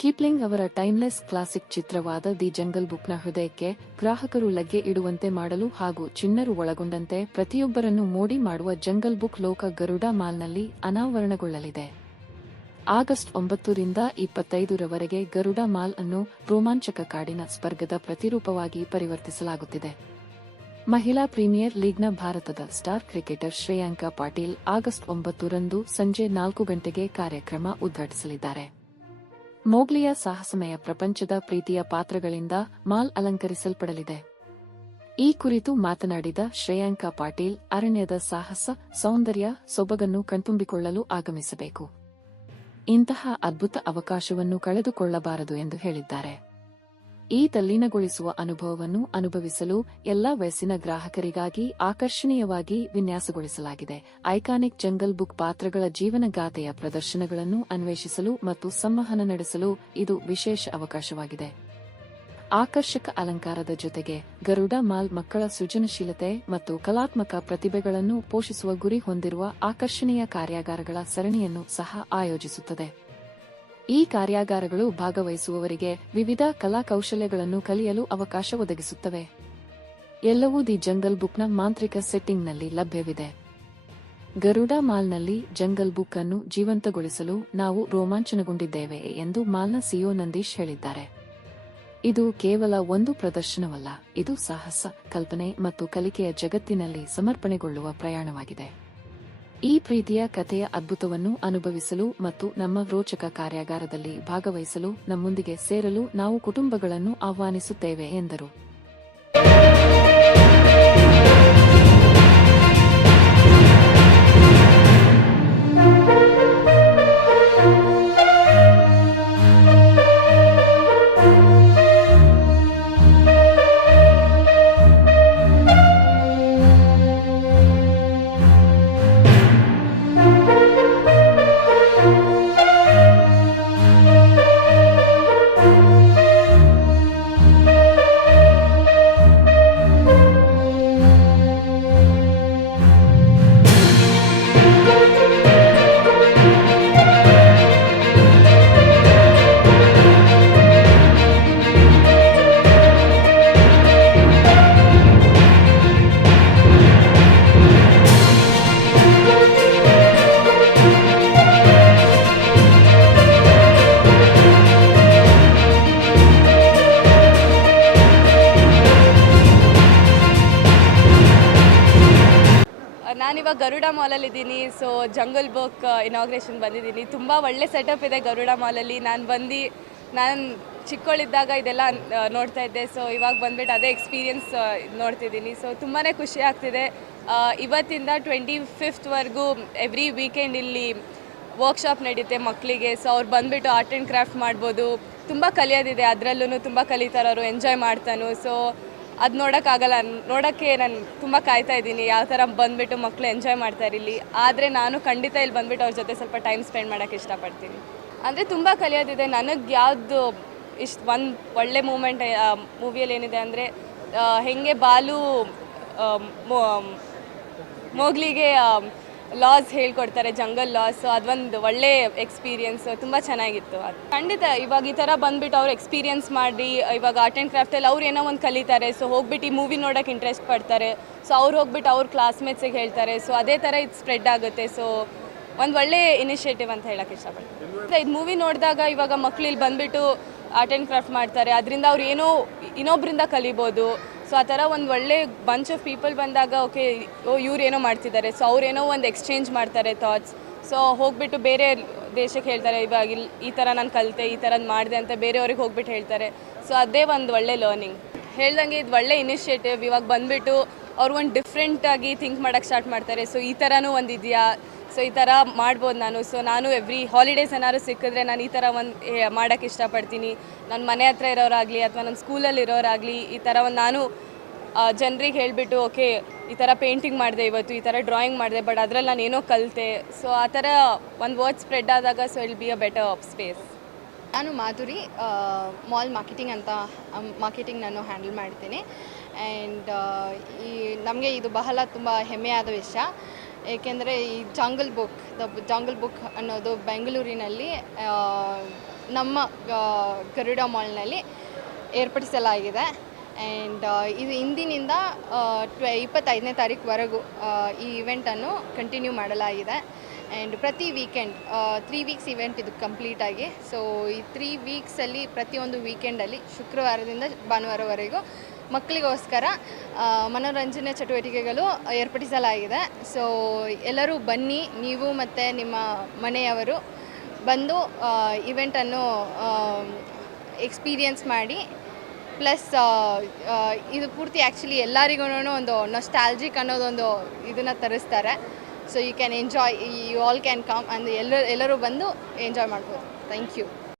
ಕೀಪ್ಲಿಂಗ್ ಅವರ timeless classic ಚಿತ್ರವಾದ the jungle ಬುಕ್ನ ಹೃದಯಕ್ಕೆ ಗ್ರಾಹಕರು ಲಗ್ಗೆ ಇಡುವಂತೆ ಮಾಡಲು ಹಾಗೂ ಚಿನ್ನರು ಒಳಗೊಂಡಂತೆ ಪ್ರತಿಯೊಬ್ಬರನ್ನು ಮೋಡಿ ಮಾಡುವ ಜಂಗಲ್ ಬುಕ್ ಲೋಕ ಗರುಡ ಮಾಲ್ನಲ್ಲಿ ಅನಾವರಣಗೊಳ್ಳಲಿದೆ. ಆಗಸ್ಟ್ ಒಂಬತ್ತರಿಂದ ಇಪ್ಪತ್ತೈದರವರೆಗೆ ಗರುಡ ಮಾಲ್ ಅನ್ನು ರೋಮಾಂಚಕ ಕಾಡಿನ ಸ್ಪರ್ಗದ ಪ್ರತಿರೂಪವಾಗಿ ಪರಿವರ್ತಿಸಲಾಗುತ್ತಿದೆ. ಮಹಿಳಾ ಪ್ರೀಮಿಯರ್ ಲೀಗ್ನ ಭಾರತದ star cricketer Shreyanka Patil August ಒಂಬತ್ತರಂದು ಸಂಜೆ ನಾಲ್ಕು ಗಂಟೆಗೆ ಕಾರ್ಯಕ್ರಮ ಉದ್ಘಾಟಿಸಲಿದ್ದಾರೆ. ಮೋಗ್ಲಿಯ ಸಾಹಸಮಯ ಪ್ರಪಂಚದ ಪ್ರೀತಿಯ ಪಾತ್ರಗಳಿಂದ ಮಾಲ್ ಅಲಂಕರಿಸಲ್ಪಡಲಿದೆ. ಈ ಕುರಿತು ಮಾತನಾಡಿದ ಶ್ರೇಯಾಂಕಾ ಪಾಟೀಲ್, ಅರಣ್ಯದ ಸಾಹಸ, ಸೌಂದರ್ಯ ಸೊಬಗನ್ನು ಕಣ್ತುಂಬಿಕೊಳ್ಳಲು ಆಗಮಿಸಬೇಕು. ಇಂತಹ ಅದ್ಭುತ ಅವಕಾಶವನ್ನು ಕಳೆದುಕೊಳ್ಳಬಾರದು ಎಂದು ಹೇಳಿದ್ದಾರೆ. ಈ ತಲ್ಲೀನಗೊಳಿಸುವ ಅನುಭವವನ್ನು ಅನುಭವಿಸಲು ಎಲ್ಲಾ ವಯಸ್ಸಿನ ಗ್ರಾಹಕರಿಗಾಗಿ ಆಕರ್ಷಣೀಯವಾಗಿ ವಿನ್ಯಾಸಗೊಳಿಸಲಾಗಿದೆ. ಐಕಾನಿಕ್ ಜಂಗಲ್ ಬುಕ್ ಪಾತ್ರಗಳ ಜೀವನಗಾಥೆಯ ಪ್ರದರ್ಶನಗಳನ್ನು ಅನ್ವೇಷಿಸಲು ಮತ್ತು ಸಂವಹನ ನಡೆಸಲು ಇದು ವಿಶೇಷ ಅವಕಾಶವಾಗಿದೆ. ಆಕರ್ಷಕ ಅಲಂಕಾರದ ಜೊತೆಗೆ ಗರುಡ ಮಾಲ್ ಮಕ್ಕಳ ಸೃಜನಶೀಲತೆ ಮತ್ತು ಕಲಾತ್ಮಕ ಪ್ರತಿಭೆಗಳನ್ನು ಪೋಷಿಸುವ ಗುರಿ ಹೊಂದಿರುವ ಆಕರ್ಷಣೀಯ ಕಾರ್ಯಾಗಾರಗಳ ಸರಣಿಯನ್ನು ಸಹ ಆಯೋಜಿಸುತ್ತದೆ. ಈ ಕಾರ್ಯಾಗಾರಗಳು ಭಾಗವಹಿಸುವವರಿಗೆ ವಿವಿಧ ಕಲಾ ಕೌಶಲ್ಯಗಳನ್ನು ಕಲಿಯಲು ಅವಕಾಶ ಒದಗಿಸುತ್ತವೆ. ಎಲ್ಲವೂ ದಿ ಜಂಗಲ್ ಬುಕ್ನ ಮಾಂತ್ರಿಕ ಸೆಟ್ಟಿಂಗ್ನಲ್ಲಿ ಲಭ್ಯವಿದೆ. ಗರುಡ ಮಾಲ್ನಲ್ಲಿ ಜಂಗಲ್ ಬುಕ್ ಅನ್ನು ಜೀವಂತಗೊಳಿಸಲು ನಾವು ರೋಮಾಂಚನಗೊಂಡಿದ್ದೇವೆ ಎಂದು ಮಾಲ್ನ ಸಿಒ ನಂದೀಶ್ ಹೇಳಿದ್ದಾರೆ. ಇದು ಕೇವಲ ಒಂದು ಪ್ರದರ್ಶನವಲ್ಲ, ಇದು ಸಾಹಸ, ಕಲ್ಪನೆ ಮತ್ತು ಕಲಿಕೆಯ ಜಗತ್ತಿನಲ್ಲಿ ಸಮರ್ಪಣೆಗೊಳ್ಳುವ ಪ್ರಯಾಣವಾಗಿದೆ. ಈ ಪ್ರೀತಿಯ ಕಥೆಯ ಅದ್ಭುತವನ್ನು ಅನುಭವಿಸಲು ಮತ್ತು ನಮ್ಮ ರೋಚಕ ಕಾರ್ಯಾಗಾರದಲ್ಲಿ ಭಾಗವಹಿಸಲು ನಮ್ಮೊಂದಿಗೆ ಸೇರಲು ನಾವು ಕುಟುಂಬಗಳನ್ನು ಆಹ್ವಾನಿಸುತ್ತೇವೆ ಎಂದರು. ನಾನಿವಾಗ ಗರುಡ ಮಾಲಲ್ಲಿ ಇದ್ದೀನಿ ಸೊ ಜಂಗಲ್ ಬುಕ್ ಇನಾಗ್ರೇಷನ್ ಬಂದಿದ್ದೀನಿ. ತುಂಬ ಒಳ್ಳೆ ಸೆಟಪ್ ಇದೆ ಗರುಡ ಮಾಲಲ್ಲಿ. ನಾನು ಬಂದು, ನಾನು ಚಿಕ್ಕವಳಿದ್ದಾಗ ಇದೆಲ್ಲ ನೋಡ್ತಾ ಇದ್ದೆ. ಸೊ ಇವಾಗ ಬಂದ್ಬಿಟ್ಟು ಅದೇ ಎಕ್ಸ್ಪೀರಿಯನ್ಸ್ ನೋಡ್ತಿದ್ದೀನಿ. ಸೊ ತುಂಬಾ ಖುಷಿ ಆಗ್ತಿದೆ. ಇವತ್ತಿಂದ ಟ್ವೆಂಟಿ ಫಿಫ್ತ್ವರೆಗೂ ಎವ್ರಿ ವೀಕೆಂಡ್ ಇಲ್ಲಿ ವರ್ಕ್ಶಾಪ್ ನಡೆಯುತ್ತೆ ಮಕ್ಕಳಿಗೆ ಸೊ ಅವ್ರು ಬಂದುಬಿಟ್ಟು ಆರ್ಟ್ ಆ್ಯಂಡ್ ಕ್ರಾಫ್ಟ್ ಮಾಡ್ಬೋದು. ತುಂಬ ಕಲಿಯೋದಿದೆ. ಅದರಲ್ಲೂ ತುಂಬ ಕಲಿತಾರೋರು ಎಂಜಾಯ್ ಮಾಡ್ತಾನು. ಸೊ ಅದು ನೋಡೋಕ್ಕಾಗಲ್ಲ. ನೋಡೋಕ್ಕೆ ನಾನು ತುಂಬ ಕಾಯ್ತಾ ಇದ್ದೀನಿ. ಯಾವ ಥರ ಬಂದುಬಿಟ್ಟು ಮಕ್ಕಳು ಎಂಜಾಯ್ ಮಾಡ್ತಾರೆ ಇಲ್ಲಿ. ಆದರೆ ನಾನು ಖಂಡಿತ ಇಲ್ಲಿ ಬಂದುಬಿಟ್ಟು ಅವ್ರ ಜೊತೆ ಸ್ವಲ್ಪ ಟೈಮ್ ಸ್ಪೆಂಡ್ ಮಾಡೋಕ್ಕೆ ಇಷ್ಟಪಡ್ತೀನಿ. ಅಂದರೆ ತುಂಬ ಕಲಿಯೋದಿದೆ. ನನಗೆ ಯಾವುದು ಇಷ್ಟು ಒಂದು ಒಳ್ಳೆ ಮೂಮೆಂಟ್ ಮೂವಿಯಲ್ಲಿ ಏನಿದೆ ಅಂದರೆ ಹೆಂಗೆ ಬಾಲು ಮೋಗ್ಲಿಗೆ ಲಾಸ್ ಹೇಳ್ಕೊಡ್ತಾರೆ, ಜಂಗಲ್ ಲಾಸ್ ಅದೊಂದು ಒಳ್ಳೆ ಎಕ್ಸ್ಪೀರಿಯನ್ಸ್ ತುಂಬ ಚೆನ್ನಾಗಿತ್ತು ಅದು. ಖಂಡಿತ, ಇವಾಗ ಈ ಥರ ಬಂದ್ಬಿಟ್ಟು ಅವ್ರು ಎಕ್ಸ್ಪೀರಿಯನ್ಸ್ ಮಾಡಿ, ಇವಾಗ ಆರ್ಟ್ ಆ್ಯಂಡ್ ಕ್ರಾಫ್ಟಲ್ಲಿ ಅವ್ರು ಏನೋ ಒಂದು ಕಲಿತಾರೆ ಸೊ ಹೋಗ್ಬಿಟ್ಟು ಈ ಮೂವಿ ನೋಡೋಕೆ ಇಂಟ್ರೆಸ್ಟ್ ಪಡ್ತಾರೆ ಸೊ ಅವ್ರು ಹೋಗ್ಬಿಟ್ಟು ಅವ್ರ ಕ್ಲಾಸ್ಮೇಟ್ಸಿಗೆ ಹೇಳ್ತಾರೆ ಸೊ ಅದೇ ಥರ ಇದು ಸ್ಪ್ರೆಡ್ ಆಗುತ್ತೆ ಸೊ ಒಂದು ಒಳ್ಳೆ ಇನಿಷಿಯೇಟಿವ್ ಅಂತ ಹೇಳಕ್ಕೆ ಇಷ್ಟಪಡ್ತೀನಿ. ಇದು ಮೂವಿ ನೋಡಿದಾಗ ಇವಾಗ ಮಕ್ಳು ಇಲ್ಲಿ ಬಂದ್ಬಿಟ್ಟು ಆರ್ಟ್ ಆ್ಯಂಡ್ ಕ್ರಾಫ್ಟ್ ಮಾಡ್ತಾರೆ, ಅದರಿಂದ ಅವ್ರು ಏನೋ ಇನ್ನೊಬ್ಬರಿಂದ ಕಲಿಬೋದು ಸೊ ಆ ಥರ ಒಂದು ಒಳ್ಳೆ ಬಂಚ್ ಆಫ್ ಪೀಪಲ್ ಬಂದಾಗ ಓಕೆ ಓ, ಇವ್ರೇನೋ ಮಾಡ್ತಿದ್ದಾರೆ. ಸೊ ಅವ್ರೇನೋ ಒಂದು ಎಕ್ಸ್ಚೇಂಜ್ ಮಾಡ್ತಾರೆ ಥಾಟ್ಸ್ ಸೊ ಹೋಗ್ಬಿಟ್ಟು ಬೇರೆ ದೇಶಕ್ಕೆ ಹೇಳ್ತಾರೆ, ಇವಾಗ ಇಲ್ಲಿ ಈ ಥರ ನಾನು ಕಲಿತೆ, ಈ ಥರದ್ದು ಮಾಡಿದೆ ಅಂತ ಬೇರೆಯವ್ರಿಗೆ ಹೋಗ್ಬಿಟ್ಟು ಹೇಳ್ತಾರೆ. ಸೊ ಅದೇ ಒಂದು ಒಳ್ಳೆ ಲರ್ನಿಂಗ್ ಹೇಳ್ದಂಗೆ ಇದು ಒಳ್ಳೆ ಇನಿಷಿಯೇಟಿವ್ ಇವಾಗ ಬಂದುಬಿಟ್ಟು ಅವ್ರು ಒಂದು ಡಿಫ್ರೆಂಟಾಗಿ ಥಿಂಕ್ ಮಾಡೋಕ್ಕೆ ಸ್ಟಾರ್ಟ್ ಮಾಡ್ತಾರೆ. ಸೊ ಈ ಥರನೂ ಒಂದು ಇದೆಯಾ? ಸೊ ಈ ಥರ ಮಾಡ್ಬೋದು ನಾನು. ಸೊ ನಾನು ಎವ್ರಿ ಹಾಲಿಡೇಸ್ ಏನಾದ್ರು ಸಿಕ್ಕಿದ್ರೆ ನಾನು ಈ ಥರ ಒಂದು ಮಾಡೋಕ್ಕೆ ಇಷ್ಟಪಡ್ತೀನಿ. ನನ್ನ ಮನೆ ಹತ್ರ ಇರೋರಾಗಲಿ ಅಥವಾ ನನ್ನ ಸ್ಕೂಲಲ್ಲಿ ಇರೋರಾಗಲಿ ಈ ಥರ ಒಂದು ನಾನು ಜನರಿಗೆ ಹೇಳಿಬಿಟ್ಟು, ಓಕೆ, ಈ ಥರ ಪೇಂಟಿಂಗ್ ಮಾಡಿದೆ ಇವತ್ತು, ಈ ಥರ ಡ್ರಾಯಿಂಗ್ ಮಾಡಿದೆ ಬಟ್ ಅದರಲ್ಲಿ ನಾನು ಏನೋ ಕಲಿತೆ. ಸೊ ಆ ಥರ ಒಂದು ವರ್ಡ್ ಸ್ಪ್ರೆಡ್ ಆದಾಗ so I'll be a better space ನಾನು ಮಾಧುರಿ ಮಾಲ್ ಮಾರ್ಕೆಟಿಂಗ್ ಅಂತ ಮಾರ್ಕೆಟಿಂಗ್ ನಾನು ಹ್ಯಾಂಡಲ್ ಮಾಡ್ತೀನಿ. ಆ್ಯಂಡ್ ಈ, ನಮಗೆ ಇದು ಬಹಳ ತುಂಬ ಹೆಮ್ಮೆಯಾದ ವಿಷಯ. ಏಕೆಂದರೆ ಈ jungle book the jungle book ಅನ್ನೋದು ಬೆಂಗಳೂರಿನಲ್ಲಿ ನಮ್ಮ ಗರುಡ ಮಾಲ್ನಲ್ಲಿ ಏರ್ಪಡಿಸಲಾಗಿದೆ. ಆ್ಯಂಡ್ ಇದು ಇಂದಿನಿಂದ ಟ್ವೆ, ಇಪ್ಪತ್ತೈದನೇ ತಾರೀಕುವರೆಗೂ ಈ ಇವೆಂಟನ್ನು ಕಂಟಿನ್ಯೂ ಮಾಡಲಾಗಿದೆ. ಆ್ಯಂಡ್ ಪ್ರತಿ ವೀಕೆಂಡ್ ತ್ರೀ ವೀಕ್ಸ್ ಇವೆಂಟ್ ಇದು ಕಂಪ್ಲೀಟಾಗಿ ಸೊ ಈ ತ್ರೀ ವೀಕ್ಸಲ್ಲಿ ಪ್ರತಿಯೊಂದು ವೀಕೆಂಡಲ್ಲಿ ಶುಕ್ರವಾರದಿಂದ ಭಾನುವಾರವರೆಗೂ ಮಕ್ಕಳಿಗೋಸ್ಕರ ಮನೋರಂಜನೆ ಚಟುವಟಿಕೆಗಳು ಏರ್ಪಡಿಸಲಾಗಿದೆ. ಸೊ ಎಲ್ಲರೂ ಬನ್ನಿ, ನೀವು ಮತ್ತು ನಿಮ್ಮ ಮನೆಯವರು ಬಂದು ಇವೆಂಟನ್ನು ಎಕ್ಸ್ಪೀರಿಯನ್ಸ್ ಮಾಡಿ ಪ್ಲಸ್ ಇದು ಪೂರ್ತಿ ಆ್ಯಕ್ಚುಲಿ ಎಲ್ಲರಿಗೂ ಒಂದು ನೊಸ್ಟಾಲ್ಜಿಕ್ ಅನ್ನೋದೊಂದು ಇದನ್ನು ತರಿಸ್ತಾರೆ. So you can enjoy you all can come ಅಂದ್ರೆ ಎಲ್ಲರೂ ಎಲ್ಲರೂ ಬಂದು ಎಂಜಾಯ್ ಮಾಡ್ಬೋದು. Thank you